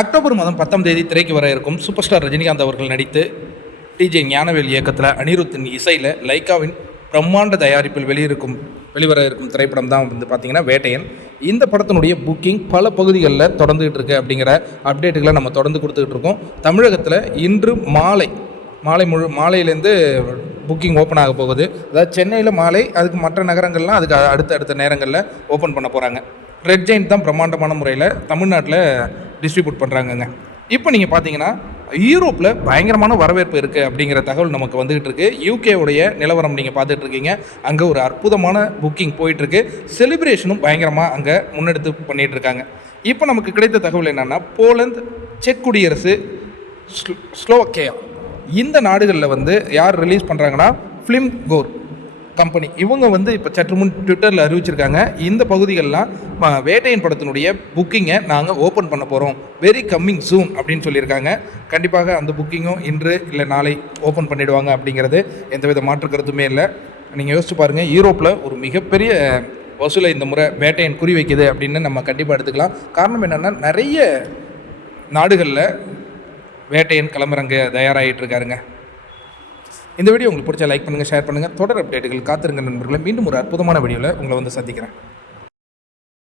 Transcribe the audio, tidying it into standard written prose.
October மாதம் 10ஆம் தேதி திரைக்கு வர இருக்கும் சூப்பர் ஸ்டார் ரஜினிகாந்த் அவர்கள் நடித்து டிஜே ஞானவேல் இயக்கத்தில் அனிருத்தின் இசையில் லைக்காவின் பிரம்மாண்ட தயாரிப்பில் வெளிவர இருக்கும் திரைப்படம் தான் பார்த்திங்கன்னா வேட்டையன். இந்த படத்தினுடைய புக்கிங் பல பகுதிகளில் தொடர்ந்துகிட்டு இருக்குது அப்படிங்கிற அப்டேட்டுகளை நம்ம தொடர்ந்து கொடுத்துக்கிட்டு இருக்கோம். தமிழகத்தில் இன்று மாலையிலேருந்து புக்கிங் ஓப்பன் ஆக போகுது. அதாவது சென்னையில் மாலை, அதுக்கு மற்ற நகரங்கள்லாம் அதுக்கு அடுத்த நேரங்களில் ஓப்பன் பண்ண போகிறாங்க. ரெட் ஜெயிண்ட் தான் பிரம்மாண்டமான முறையில் தமிழ்நாட்டில் டிஸ்ட்ரிபியூட் பண்ணுறாங்கங்க. இப்போ நீங்கள் பார்த்தீங்கன்னா யூரோப்பில் பயங்கரமான வரவேற்பு இருக்குது அப்படிங்கிற தகவல் நமக்கு வந்துகிட்டு இருக்குது. யூகேவுடைய நிலவரம் நீங்கள் பார்த்துட்டு இருக்கீங்க. அங்கே ஒரு அற்புதமான புக்கிங் போயிட்டுருக்கு. செலிப்ரேஷனும் பயங்கரமாக அங்கே முன்னெடுத்து பண்ணிகிட்டு இருக்காங்க. இப்போ நமக்கு கிடைத்த தகவல் என்னென்னா, போலந்து, செக் குடியரசு, ஸ்லோவாக்கியா இந்த நாடுகளில் யார் ரிலீஸ் பண்ணுறாங்கன்னா ஃபிலிம் கோர் கம்பெனி. இவங்க இப்போ சற்று முன் ட்விட்டரில் அறிவிச்சிருக்காங்க, இந்த பகுதிகளெலாம் வேட்டையன் படத்தினுடைய புக்கிங்கை நாங்கள் ஓப்பன் பண்ண போகிறோம், வெரி கம்மிங் சூன் அப்படின்னு சொல்லியிருக்காங்க. கண்டிப்பாக அந்த புக்கிங்கும் இன்று இல்லை நாளை ஓப்பன் பண்ணிவிடுவாங்க அப்படிங்கிறது எந்தவித மாற்று கருத்துமே இல்லை. நீங்கள் யோசிச்சு பாருங்கள், யூரோப்பில் ஒரு மிகப்பெரிய வசூலை இந்த முறை வேட்டையன் குறி வைக்குது அப்படின்னு நம்ம கண்டிப்பாக எடுத்துக்கலாம். காரணம் என்னென்னா, நிறைய நாடுகளில் வேட்டையன் கிளம்புறங்க தயாராகிட்டு இருக்காருங்க. இந்த வீடியோ உங்களுக்கு பிடிச்சா லைக் பண்ணுங்கள், ஷேர் பண்ணுங்கள். தொடர் அப்டேட்டுகள் காத்திருங்க நண்பர்களை. மீண்டும் ஒரு அற்புதமான வீடியோவில் உங்களை சந்திக்கிறேன்.